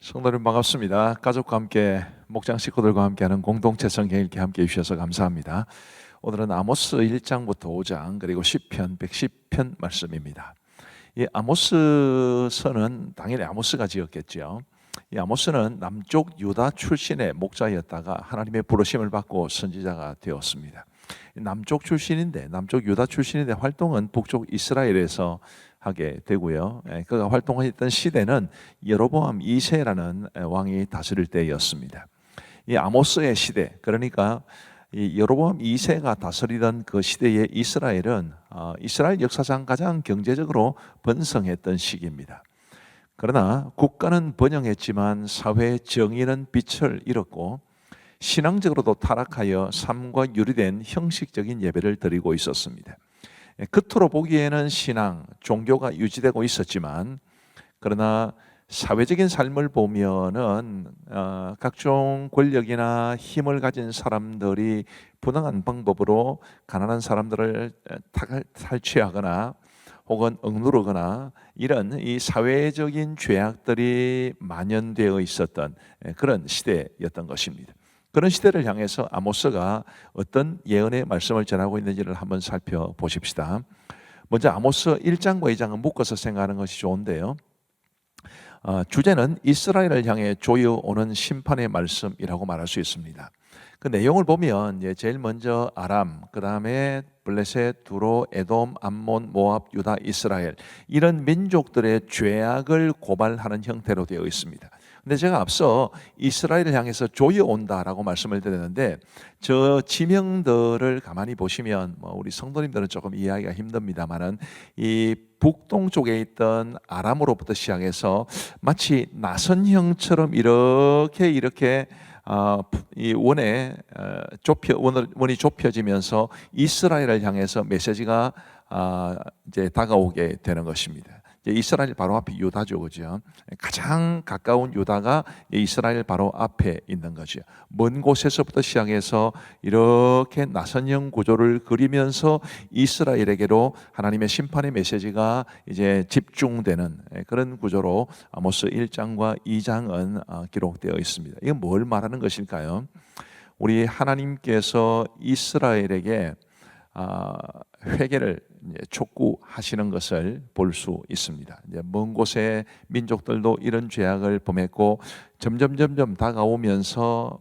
성도님 반갑습니다. 가족과 함께 목장 식구들과 함께하는 공동체 성경 읽기 함께 해주셔서 감사합니다. 오늘은 아모스 1장부터 5장 그리고 시편 110편 말씀입니다. 이 아모스서는 당연히 아모스가 지었겠죠. 이 아모스는 남쪽 유다 출신의 목자였다가 하나님의 부르심을 받고 선지자가 되었습니다. 남쪽 유다 출신인데 활동은 북쪽 이스라엘에서 하게 되고요. 그가 활동했던 시대는 여로보암 2세라는 왕이 다스릴 때였습니다. 이 아모스의 시대, 그러니까 이 여로보암 2세가 다스리던 그 시대의 이스라엘은 이스라엘 역사상 가장 경제적으로 번성했던 시기입니다. 그러나 국가는 번영했지만 사회 정의는 빛을 잃었고 신앙적으로도 타락하여 삶과 유리된 형식적인 예배를 드리고 있었습니다. 겉으로 보기에는 신앙, 종교가 유지되고 있었지만 그러나 사회적인 삶을 보면은 각종 권력이나 힘을 가진 사람들이 부당한 방법으로 가난한 사람들을 탈취하거나 혹은 억누르거나 이런 이 사회적인 죄악들이 만연되어 있었던 그런 시대였던 것입니다. 그런 시대를 향해서 아모스가 어떤 예언의 말씀을 전하고 있는지를 한번 살펴보십시다. 먼저 아모스 1장과 2장은 묶어서 생각하는 것이 좋은데요. 주제는 이스라엘을 향해 조여오는 심판의 말씀이라고 말할 수 있습니다. 그 내용을 보면 제일 먼저 아람, 그 다음에 블레셋, 두로, 에돔, 암몬, 모압, 유다, 이스라엘 이런 민족들의 죄악을 고발하는 형태로 되어 있습니다. 근데 제가 앞서 이스라엘을 향해서 조여온다라고 말씀을 드렸는데 저 지명들을 가만히 보시면 우리 성도님들은 조금 이해하기가 힘듭니다만은 이 북동쪽에 있던 아람으로부터 시작해서 마치 나선형처럼 이렇게 이 원이 좁혀지면서 이스라엘을 향해서 메시지가 이제 다가오게 되는 것입니다. 이스라엘 바로 앞에 유다죠, 그죠? 가장 가까운 유다가 이스라엘 바로 앞에 있는 거죠. 먼 곳에서부터 시작해서 이렇게 나선형 구조를 그리면서 이스라엘에게로 하나님의 심판의 메시지가 이제 집중되는 그런 구조로 아모스 1장과 2장은 기록되어 있습니다. 이건 뭘 말하는 것일까요? 우리 하나님께서 이스라엘에게 회개를 촉구하시는 것을 볼 수 있습니다. 이제 먼 곳의 민족들도 이런 죄악을 범했고 점점 다가오면서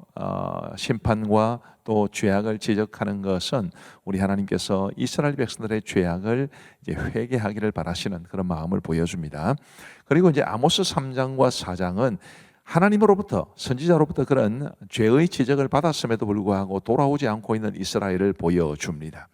심판과 또 죄악을 지적하는 것은 우리 하나님께서 이스라엘 백성들의 죄악을 이제 회개하기를 바라시는 그런 마음을 보여줍니다. 그리고 이제 아모스 3장과 4장은 하나님으로부터 선지자로부터 그런 죄의 지적을 받았음에도 불구하고 돌아오지 않고 있는 이스라엘을 보여줍니다.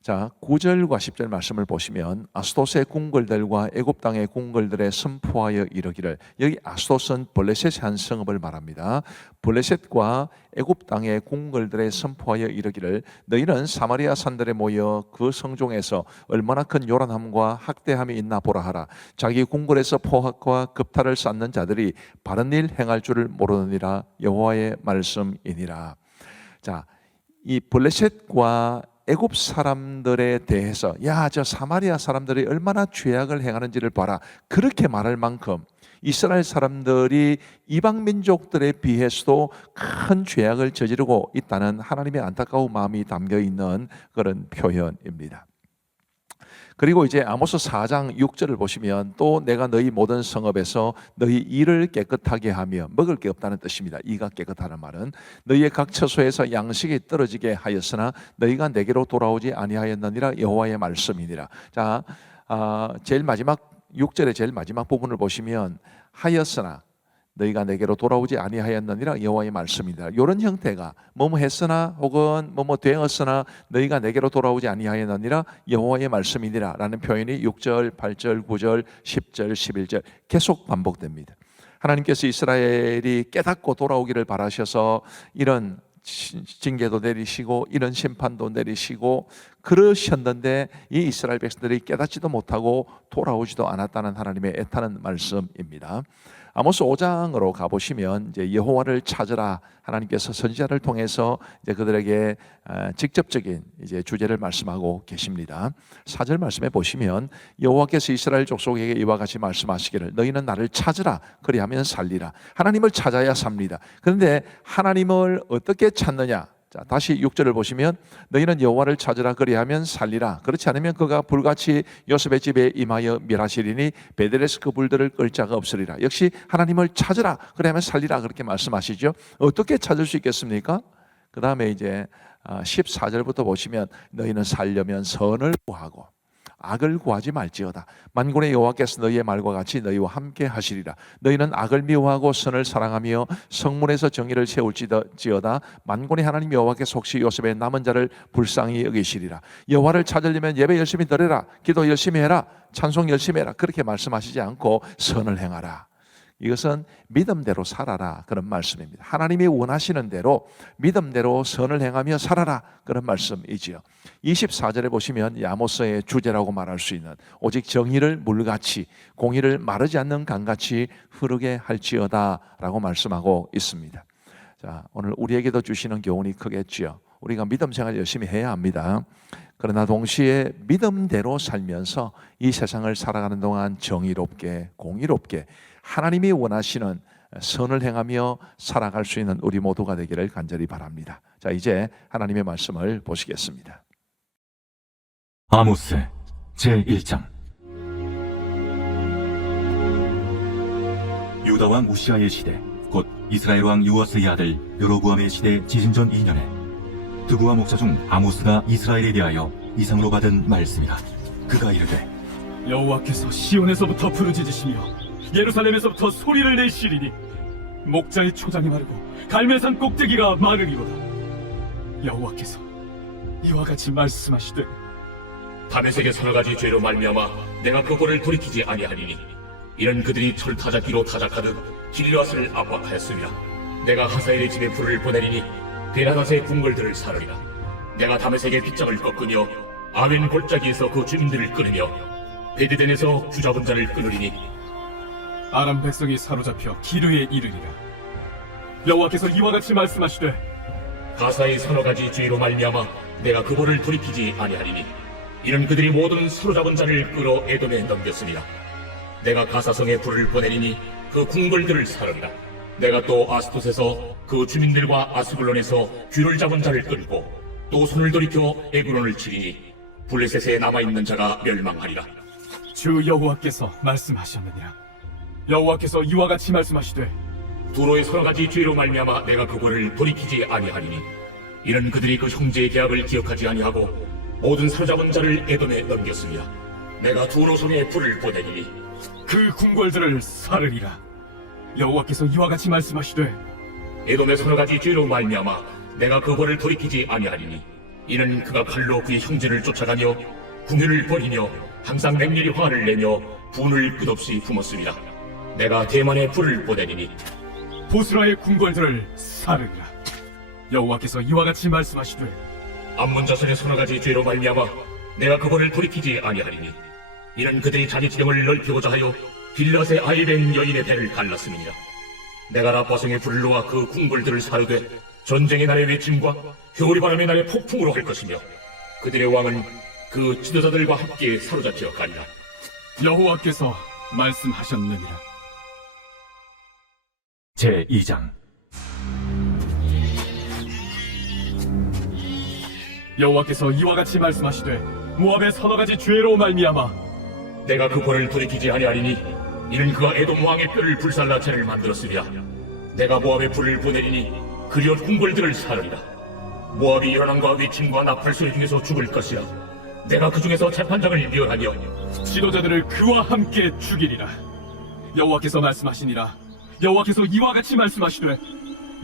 자, 9절과 10절 말씀을 보시면 아스돗의 궁궐들과 애굽 땅의 궁궐들에 선포하여 이르기를, 여기 아스돗은 블레셋의 한 성읍을 말합니다. 블레셋과 애굽 땅의 궁궐들에 선포하여 이르기를, 너희는 사마리아 산들에 모여 그 성중에서 얼마나 큰 요란함과 학대함이 있나 보라 하라. 자기 궁궐에서 포악과 급탈을 쌓는 자들이 바른 일 행할 줄을 모르느니라. 여호와의 말씀이니라. 자, 이 블레셋과 애굽 사람들에 대해서 저 사마리아 사람들이 얼마나 죄악을 행하는지를 봐라, 그렇게 말할 만큼 이스라엘 사람들이 이방 민족들에 비해서도 큰 죄악을 저지르고 있다는 하나님의 안타까운 마음이 담겨 있는 그런 표현입니다. 그리고 이제 아모스 4장 6절을 보시면 또 내가 너희 모든 성읍에서 너희 이를 깨끗하게 하며, 먹을 게 없다는 뜻입니다. 이가 깨끗하는 말은 너희의 각 처소에서 양식이 떨어지게 하였으나 너희가 내게로 돌아오지 아니하였느니라. 여호와의 말씀이니라. 자, 제일 마지막 6절의 제일 마지막 부분을 보시면 하였으나 너희가 내게로 돌아오지 아니하였느니라. 여호와의 말씀이다. 이런 형태가 뭐뭐 했으나 혹은 뭐뭐 되었으나 너희가 내게로 돌아오지 아니하였느니라. 여호와의 말씀이니라 라는 표현이 6절, 8절, 9절, 10절, 11절 계속 반복됩니다. 하나님께서 이스라엘이 깨닫고 돌아오기를 바라셔서 이런 징계도 내리시고 이런 심판도 내리시고 그러셨는데 이 이스라엘 백성들이 깨닫지도 못하고 돌아오지도 않았다는 하나님의 애타는 말씀입니다. 아모스 5장으로 가보시면 이제 여호와를 찾으라, 하나님께서 선지자를 통해서 이제 그들에게 직접적인 이제 주제를 말씀하고 계십니다. 4절 말씀에 보시면 여호와께서 이스라엘 족속에게 이와 같이 말씀하시기를 너희는 나를 찾으라, 그리하면 살리라. 하나님을 찾아야 삽니다. 그런데 하나님을 어떻게 찾느냐? 자, 다시 6절을 보시면 너희는 여호와를 찾으라, 그리하면 살리라. 그렇지 않으면 그가 불같이 요셉의 집에 임하여 멸하시리니 베델에서 그 불들을 끌 자가 없으리라. 역시 하나님을 찾으라, 그리하면 살리라, 그렇게 말씀하시죠. 어떻게 찾을 수 있겠습니까? 그 다음에 이제 14절부터 보시면 너희는 살려면 선을 구하고 악을 구하지 말지어다. 만군의 여호와께서 너희의 말과 같이 너희와 함께 하시리라. 너희는 악을 미워하고 선을 사랑하며 성문에서 정의를 세울지어다. 만군의 하나님 여호와께서 혹시 요셉의 남은 자를 불쌍히 여기시리라. 여호와를 찾으려면 예배 열심히 드려라, 기도 열심히 해라, 찬송 열심히 해라, 그렇게 말씀하시지 않고 선을 행하라. 이것은 믿음대로 살아라, 그런 말씀입니다. 하나님이 원하시는 대로 믿음대로 선을 행하며 살아라, 그런 말씀이지요. 24절에 보시면 아모스의 주제라고 말할 수 있는 오직 정의를 물같이 공의를 마르지 않는 강같이 흐르게 할지어다 라고 말씀하고 있습니다. 자, 오늘 우리에게도 주시는 교훈이 크겠지요. 우리가 믿음 생활 열심히 해야 합니다. 그러나 동시에 믿음대로 살면서 이 세상을 살아가는 동안 정의롭게 공의롭게 하나님이 원하시는 선을 행하며 살아갈 수 있는 우리 모두가 되기를 간절히 바랍니다. 자, 이제 하나님의 말씀을 보시겠습니다. 아모스 제1장. 유다 왕 우시아의 시대, 곧 이스라엘 왕 요아스의 아들 여로보암의 시대 지신전 2년에 드부와 목자 중 아모스가 이스라엘에 대하여 이상으로 받은 말씀이라. 그가 이르되 여호와께서 시온에서부터 부르짖으시며 예루살렘에서부터 소리를 내시리니 목자의 초장이 마르고 갈멜산 꼭대기가 마르리로다. 여호와께서 이와 같이 말씀하시되 다메섹의 서너 가지 죄로 말미암아 내가 그 볼을 돌이키지 아니하리니 이는 그들이 철타작기로 타작하듯 길르앗을 압박하였으며 내가 하사엘의 집에 불을 보내리니 베나닷의 궁궐들을 사르리라. 내가 다메섹의 빗장을 꺾으며 아웬 골짜기에서 그 주민들을 끊으며 베드덴에서 주잡은 자를 끊으리니 아람 백성이 사로잡혀 기르에 이르리라. 여호와께서 이와 같이 말씀하시되 가사의 서너 가지 죄로 말미암아 내가 그 볼을 돌이키지 아니하리니 이는 그들이 모든 사로잡은 자를 끌어 에돔에 넘겼으니라. 내가 가사성에 불을 보내리니 그 궁궐들을 사르리라. 내가 또 아스돗에서 그 주민들과 아스글론에서 귀를 잡은 자를 끌고 또 손을 돌이켜 에그론을 치리니 블레셋에 남아있는 자가 멸망하리라. 주 여호와께서 말씀하셨느니라. 여호와께서 이와 같이 말씀하시되 두로의 서너 가지 죄로 말미암아 내가 그 볼을 돌이키지 아니하리니 이는 그들이 그 형제의 계약을 기억하지 아니하고 모든 사로잡은 자를 에돔에 넘겼으며 내가 두로 성에 불을 보내리니 그 궁궐들을 사르리라. 여호와께서 이와 같이 말씀하시되 에돔의 서너 가지 죄로 말미암아 내가 그 볼을 돌이키지 아니하리니 이는 그가 칼로 그의 형제를 쫓아가며 궁유를 버리며 항상 맹렬히 화를 내며 분을 끝없이 품었습니다. 내가 대만에 불을 보내리니 보스라의 궁궐들을 사르리라. 여호와께서 이와 같이 말씀하시되 암몬 자손의 서너 가지 죄로 말미암아 내가 그 볼을 돌이키지 아니하리니 이는 그들이 자기 지경을 넓히고자 하여 빌앗의 아이벤 여인의 배를 갈랐음이니라. 내가 라빠성의 불을 놓아 그 궁궐들을 사르되 전쟁의 날의 외침과 회오리 바람의 날의 폭풍으로 할 것이며 그들의 왕은 그 지도자들과 함께 사로잡혀 가리라. 여호와께서 말씀하셨느니라. 제2장. 여호와께서 이와 같이 말씀하시되 모압의 서너 가지 죄로 말미암아 내가 그 볼을 돌이키지 아니하리니 이는 그가 에돔 왕의 뼈를 불살라 죄를 만들었으랴. 내가 모압의 불을 보내리니 그리옷 궁궐들을 사르리라. 모압이 열왕과 외침과 나팔 소리 중에서 죽을 것이라. 내가 그 중에서 재판장을 멸하며 지도자들을 그와 함께 죽이리라. 여호와께서 말씀하시니라. 여호와께서 이와 같이 말씀하시되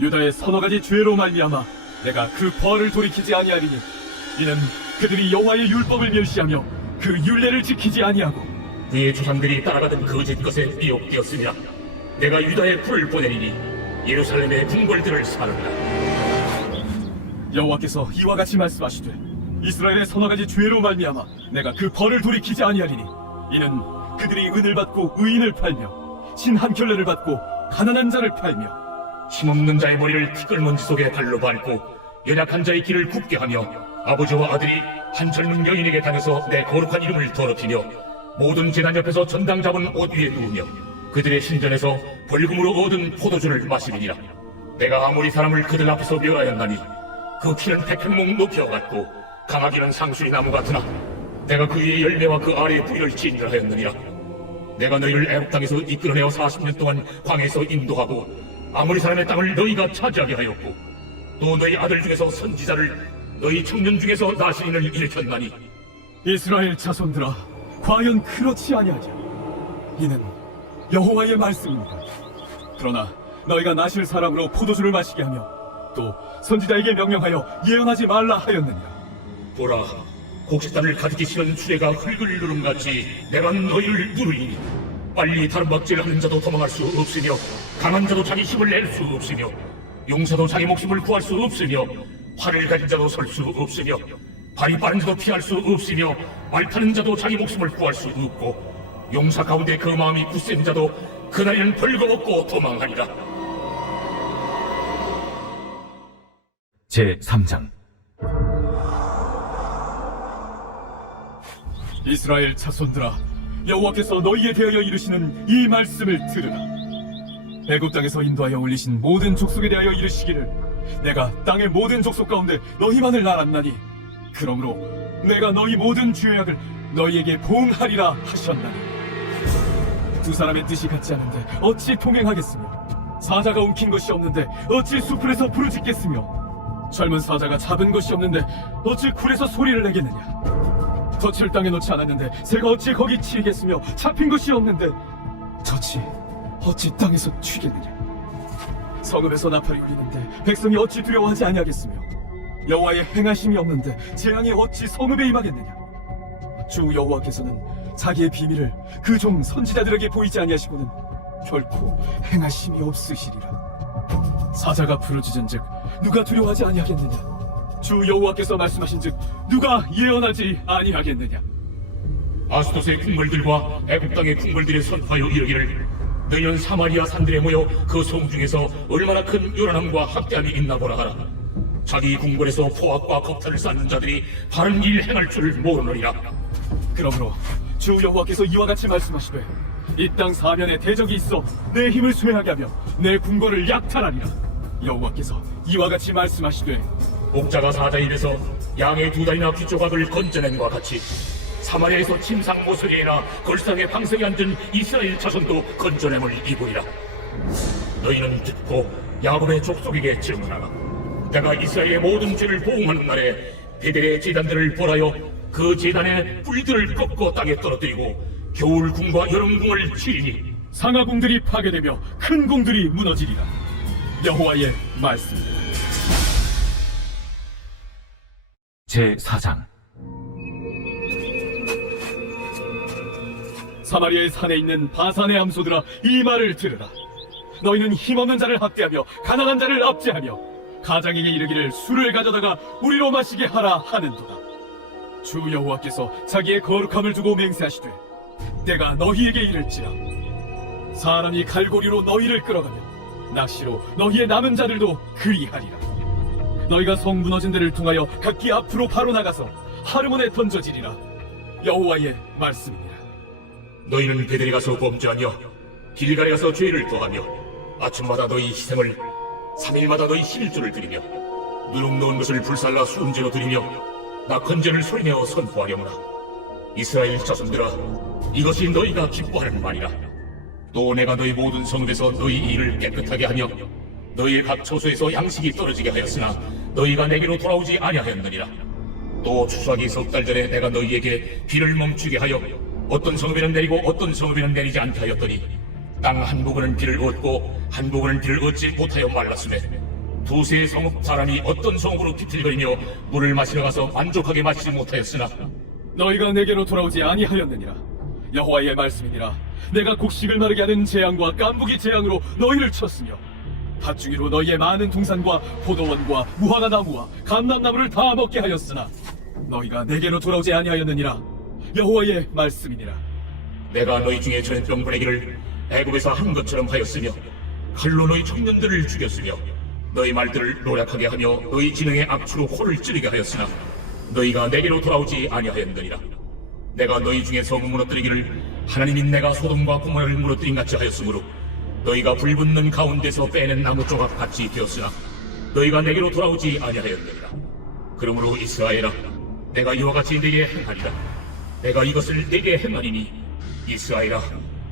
유다의 서너 가지 죄로 말미암아 내가 그 벌을 돌이키지 아니하리니 이는 그들이 여호와의 율법을 멸시하며 그 율례를 지키지 아니하고 그의 조상들이 따라가던 거짓 것에 미혹되었으며 내가 유다의 불을 보내리니 예루살렘의 궁궐들을 사르리라. 여호와께서 이와 같이 말씀하시되 이스라엘의 서너 가지 죄로 말미암아 내가 그 벌을 돌이키지 아니하리니 이는 그들이 은을 받고 의인을 팔며 신 한 켤레를 받고 가난한 자를 팔며 힘없는 자의 머리를 티끌먼지 속에 발로 밟고 연약한 자의 길을 굽게 하며 아버지와 아들이 한 젊은 여인에게 다녀서 내 거룩한 이름을 더럽히며 모든 제단 옆에서 전당 잡은 옷 위에 누우며 그들의 신전에서 벌금으로 얻은 포도주를 마시리니라. 내가 아무리 사람을 그들 앞에서 멸하였나니 그 키는 100평목 높여갔고 강하기는 상수리 나무 같으나 내가 그 위에 열매와 그 아래에 부위를 진멸하였느니라. 내가 너희를 애굽 땅에서 이끌어내어 40년 동안 광야에서 인도하고 아무리 사람의 땅을 너희가 차지하게 하였고 또 너희 아들 중에서 선지자를 너희 청년 중에서 나시린을 일으켰나니 이스라엘 자손들아, 과연 그렇지 아니하냐? 이는 여호와의 말씀입니다. 그러나 너희가 나실 사람으로 포도주를 마시게 하며 또 선지자에게 명령하여 예언하지 말라 하였느니라. 보라, 곡식단을 가득히 실은 수레가 흙을 누름같이 내가 너희를 누르리니 빨리 다름박질하는 자도 도망할 수 없으며 강한 자도 자기 힘을 낼 수 없으며 용사도 자기 목숨을 구할 수 없으며 활을 가진 자도 설 수 없으며 발이 빠른 자도 피할 수 없으며 말 타는 자도 자기 목숨을 구할 수 없고 용사 가운데 그 마음이 굳센 자도 그날에는 벌거벗고 도망하리라. 제3장 이스라엘 자손들아, 여호와께서 너희에 대하여 이르시는 이 말씀을 들으라. 애굽 땅에서 인도하여 올리신 모든 족속에 대하여 이르시기를 내가 땅의 모든 족속 가운데 너희만을 알았나니 그러므로 내가 너희 모든 죄악을 너희에게 보응하리라 하셨나니 두 사람의 뜻이 같지 않은데 어찌 동행하겠으며 사자가 움킨 것이 없는데 어찌 수풀에서 부르짖겠으며 젊은 사자가 잡은 것이 없는데 어찌 굴에서 소리를 내겠느냐. 덫을 땅에 놓지 않았는데 새가 어찌 거기 치이겠으며 잡힌 것이 없는데 덫이 어찌 땅에서 튀겠느냐. 성읍에서 나팔이 울리는데 백성이 어찌 두려워하지 아니하겠으며 여호와의 행하심이 없는데 재앙이 어찌 성읍에 임하겠느냐. 주 여호와께서는 자기의 비밀을 그 종 선지자들에게 보이지 아니하시고는 결코 행하심이 없으시리라. 사자가 부르짖은즉 누가 두려워하지 아니하겠느냐. 주 여호와께서 말씀하신즉 누가 예언하지 아니하겠느냐. 아스돗의 궁궐들과 애굽 땅의 궁궐들이 선포하여 이르기를 너희는 사마리아 산들에 모여 그 성 중에서 얼마나 큰 요란함과 학대함이 있나 보라 하라. 자기 궁궐에서 포악과 겁탈을 쌓는 자들이 바른 일 행할 줄 모르느니라. 그러므로 주 여호와께서 이와 같이 말씀하시되 이 땅 사면에 대적이 있어 내 힘을 쇠하게 하며 내 궁궐을 약탈하리라. 여호와께서 이와 같이 말씀하시되 목자가 사자 입에서 양의 두 다리나 귀조각을 건져낸과 같이 사마리아에서 침상 모서리에나 걸상의 방석에 앉은 이스라엘 자손도 건져냄을 입으리라. 너희는 듣고 야곱의 족속에게 증언하라. 내가 이스라엘의 모든 죄를 보응하는 날에 베델의 제단들을 벌하여 그 제단의 뿔들을 꺾어 땅에 떨어뜨리고 겨울 궁과 여름 궁을 치리니 상하궁들이 파괴되며 큰 궁들이 무너지리라. 여호와의 말씀입니다. 제4장 사마리아의 산에 있는 바산의 암소들아, 이 말을 들으라. 너희는 힘없는 자를 학대하며 가난한 자를 압제하며 가장에게 이르기를 술을 가져다가 우리로 마시게 하라 하는도다. 주 여호와께서 자기의 거룩함을 두고 맹세하시되 내가 너희에게 이를지라. 사람이 갈고리로 너희를 끌어가며 낚시로 너희의 남은 자들도 그리하리라. 너희가 성 무너진 데를 통하여 각기 앞으로 바로 나가서 하르몬에 던져지리라. 여호와의 말씀이니라. 너희는 베델에 가서 범죄하며 길갈에 가서 죄를 더하며 아침마다 너희 희생을 3일마다 너희 11조를 드리며 누룩 넣은 것을 불살라 수음제로 드리며 낙헌제를 소리내어 선포하려무나. 이스라엘 자손들아, 이것이 너희가 기뻐하는 말이라. 또 내가 너희 모든 성읍에서 너희 일을 깨끗하게 하며 너희의 각 처소에서 양식이 떨어지게 하였으나 너희가 내게로 돌아오지 아니하였느니라. 또 추수하기 석 달 전에 내가 너희에게 비를 멈추게 하여 어떤 성읍에는 내리고 어떤 성읍에는 내리지 않게 하였더니 땅 한 부분은 비를 얻고 한 부분은 비를 얻지 못하여 말랐으며 두세 성읍 사람이 어떤 성읍으로 비틀거리며 물을 마시러 가서 만족하게 마시지 못하였으나 너희가 내게로 돌아오지 아니하였느니라. 여호와의 말씀이니라. 내가 곡식을 마르게 하는 재앙과 깐부기 재앙으로 너희를 쳤으며 밭주기로 너희의 많은 동산과 포도원과 무화과 나무와 감람나무를 다 먹게 하였으나 너희가 내게로 돌아오지 아니하였느니라. 여호와의 말씀이니라. 내가 너희 중에 전염병 보내기를 애굽에서 한 것처럼 하였으며 칼로 너희 청년들을 죽였으며 너희 말들을 노략하게 하며 너희 지능의 악취로 코를 찌르게 하였으나 너희가 내게로 돌아오지 아니하였느니라. 내가 너희 중에서 무너뜨리기를 하나님이 내가 소돔과 고모라를 무너뜨린 같이 하였으므로 너희가 불붙는 가운데서 빼낸 나무 조각 같이 되었으나 너희가 내게로 돌아오지 아니하였느니라. 그러므로 이스라엘아, 내가 이와 같이 네게 행하리라. 내가 이것을 네게 행하리니 이스라엘아,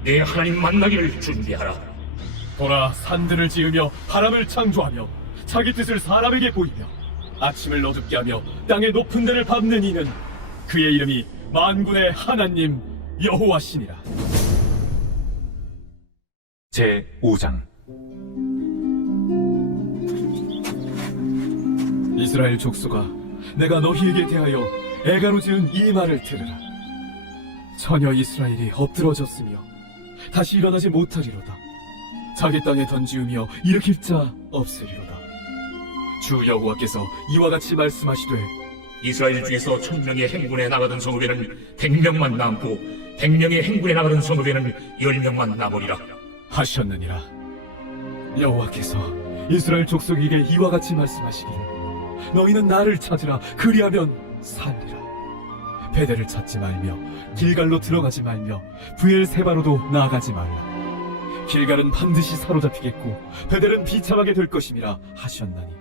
내 하나님 만나기를 준비하라. 보라, 산들을 지으며 바람을 창조하며 자기 뜻을 사람에게 보이며 아침을 어둡게 하며 땅의 높은 데를 밟는 이는 그의 이름이 만군의 하나님 여호와시니라. 제 5장. 이스라엘 족속아, 내가 너희에게 대하여 애가로 지은 이 말을 들으라. 처녀 이스라엘이 엎드러졌으며 다시 일어나지 못하리로다. 자기 땅에 던지우며 일으킬 자 없으리로다. 주 여호와께서 이와 같이 말씀하시되 이스라엘 중에서 1000명의 행군에 나가던 성읍에는 100명만 남고 100명의 행군에 나가던 성읍에는 10명만 남으리라. 하셨느니라. 여호와께서 이스라엘 족속에게 이와 같이 말씀하시기를 너희는 나를 찾으라. 그리하면 살리라. 베델을 찾지 말며 길갈로 들어가지 말며 브엘세바로도 나아가지 말라. 길갈은 반드시 사로잡히겠고 베델은 비참하게 될 것임이라 하셨나니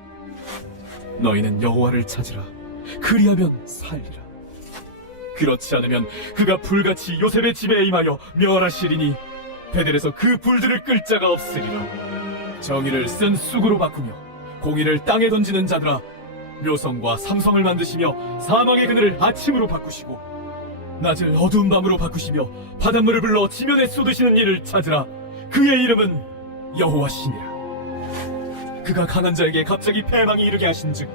너희는 여호와를 찾으라. 그리하면 살리라. 그렇지 않으면 그가 불같이 요셉의 집에 임하여 멸하시리니 베델에서 그 불들을 끌 자가 없으리라. 정의를 쓴 쑥으로 바꾸며 공의를 땅에 던지는 자들아, 묘성과 삼성을 만드시며 사망의 그늘을 아침으로 바꾸시고 낮을 어두운 밤으로 바꾸시며 바닷물을 불러 지면에 쏟으시는 이를 찾으라. 그의 이름은 여호와시니라. 그가 강한 자에게 갑자기 패망이 이르게 하신즉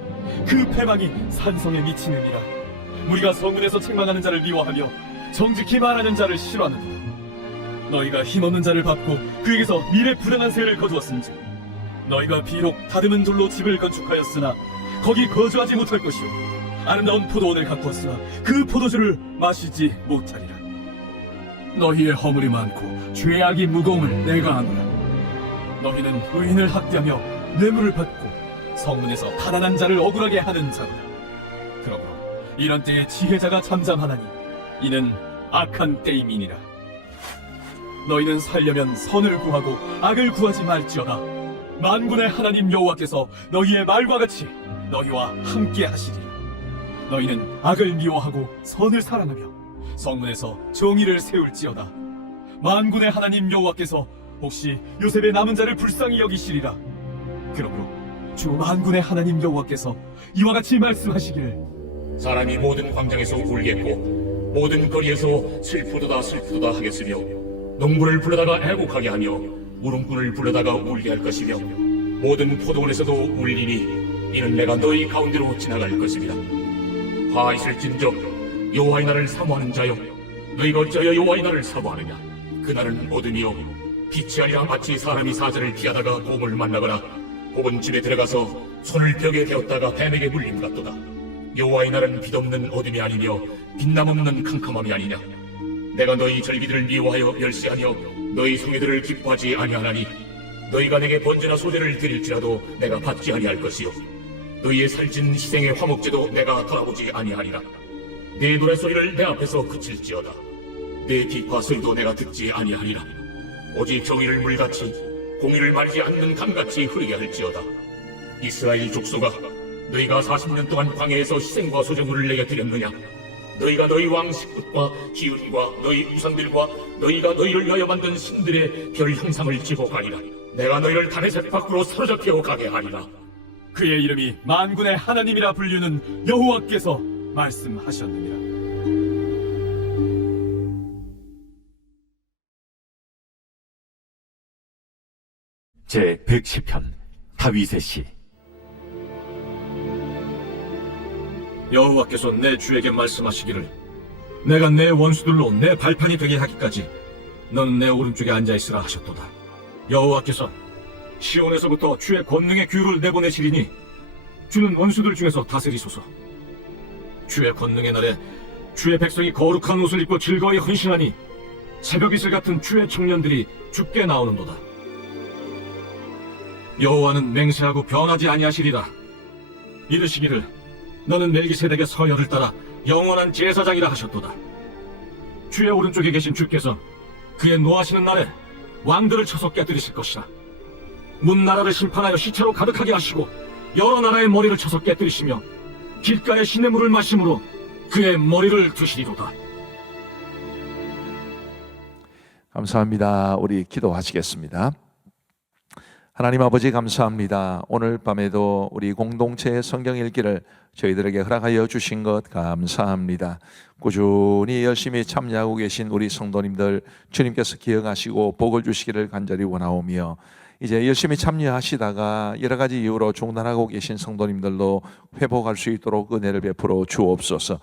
그 패망이 산성에 미치느니라. 우리가 성문에서 책망하는 자를 미워하며 정직히 말하는 자를 싫어하느니라. 너희가 힘없는 자를 밟고 그에게서 미래 불행한 세를 거두었은즉 너희가 비록 다듬은 돌로 집을 건축하였으나 거기 거주하지 못할 것이요 아름다운 포도원을 가꾸었으나 그 포도주를 마시지 못하리라. 너희의 허물이 많고 죄악이 무거움을 내가 아노라. 너희는 의인을 학대하며 뇌물을 받고 성문에서 가난한 자를 억울하게 하는 자로다. 그러므로 이런 때에 지혜자가 잠잠하나니 이는 악한 때임이니라. 너희는 살려면 선을 구하고 악을 구하지 말지어다. 만군의 하나님 여호와께서 너희의 말과 같이 너희와 함께 하시리라. 너희는 악을 미워하고 선을 사랑하며 성문에서 정의를 세울지어다. 만군의 하나님 여호와께서 혹시 요셉의 남은 자를 불쌍히 여기시리라. 그러므로 주 만군의 하나님 여호와께서 이와 같이 말씀하시기를 사람이 모든 광장에서 울겠고 모든 거리에서 슬프도다 슬프도다 하겠으며 농부를 불러다가 애곡하게 하며 무릉꾼을 불러다가 울게 할 것이며 모든 포도원에서도 울리니 이는 내가 너희 가운데로 지나갈 것입니다. 화 있을진저 여호와의 날을 사모하는 자여, 너희가 어찌하여 여호와의 날을 사모하느냐? 그날은 어둠이요 빛이 아니라 마치 사람이 사자를 피하다가 곰을 만나거나 혹은 집에 들어가서 손을 벽에 대었다가 뱀에게 물림 같도다. 여호와의 날은 빛없는 어둠이 아니며 빛남 없는 캄캄함이 아니냐? 내가 너희 절기들을 미워하여 멸시하며 너희 성회들을 기뻐하지 아니하나니 너희가 내게 번제나 소제를 드릴지라도 내가 받지 아니할 것이요 너희의 살찐 희생의 화목제도 내가 돌아보지 아니하리라. 내 노랫소리를 내 앞에서 그칠지어다. 내 비파 소리도 내가 듣지 아니하리라. 오직 정의를 물같이 공의를 말지 않는 강같이 흐르게 할지어다. 이스라엘 족속아, 너희가 40년 동안 광야에서 희생과 소정물을 내게 드렸느냐? 너희가 너희 왕 식굿과 기운과 너희 우상들과 너희가 너희를 위하여 만든 신들의 별 형상을 지고 가리라. 내가 너희를 다메섹 밖으로 사로잡혀 가게 하리라. 그의 이름이 만군의 하나님이라 불리는 여호와께서 말씀하셨느니라. 제 110편. 다윗의 시. 여호와께서 내 주에게 말씀하시기를 내가 내 원수들로 내 발판이 되게 하기까지 너는 내 오른쪽에 앉아있으라 하셨도다. 여호와께서 시온에서부터 주의 권능의 규를 내보내시리니 주는 원수들 중에서 다스리소서. 주의 권능의 날에 주의 백성이 거룩한 옷을 입고 즐거이 헌신하니 새벽 이슬 같은 주의 청년들이 죽게 나오는도다. 여호와는 맹세하고 변하지 아니하시리라. 이르시기를 너는 멜기세덱의 서열을 따라 영원한 제사장이라 하셨도다. 주의 오른쪽에 계신 주께서 그의 노하시는 날에 왕들을 쳐서 깨뜨리실 것이라. 문 나라를 심판하여 시체로 가득하게 하시고 여러 나라의 머리를 쳐서 깨뜨리시며 길가의 시냇물을 마심으로 그의 머리를 드시리로다. 감사합니다. 우리 기도하시겠습니다. 하나님 아버지 감사합니다. 오늘 밤에도 우리 공동체의 성경 읽기를 저희들에게 허락하여 주신 것 감사합니다. 꾸준히 열심히 참여하고 계신 우리 성도님들 주님께서 기억하시고 복을 주시기를 간절히 원하오며, 이제 열심히 참여하시다가 여러 가지 이유로 중단하고 계신 성도님들도 회복할 수 있도록 은혜를 베풀어 주옵소서.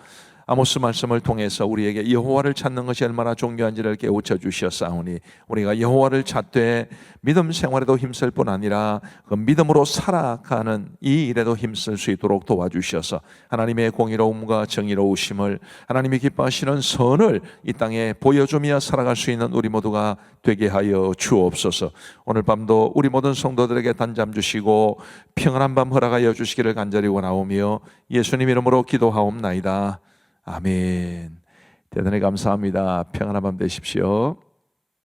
아모스 말씀을 통해서 우리에게 여호와를 찾는 것이 얼마나 중요한지를 깨우쳐 주셨사오니, 우리가 여호와를 찾되 믿음 생활에도 힘쓸 뿐 아니라 그 믿음으로 살아가는 이 일에도 힘쓸 수 있도록 도와주셔서 하나님의 공의로움과 정의로우심을, 하나님이 기뻐하시는 선을 이 땅에 보여주며 살아갈 수 있는 우리 모두가 되게 하여 주옵소서. 오늘 밤도 우리 모든 성도들에게 단잠 주시고 평안한 밤 허락하여 주시기를 간절히 원하오며 예수님 이름으로 기도하옵나이다. 아멘. 대단히 감사합니다. 평안한 밤 되십시오.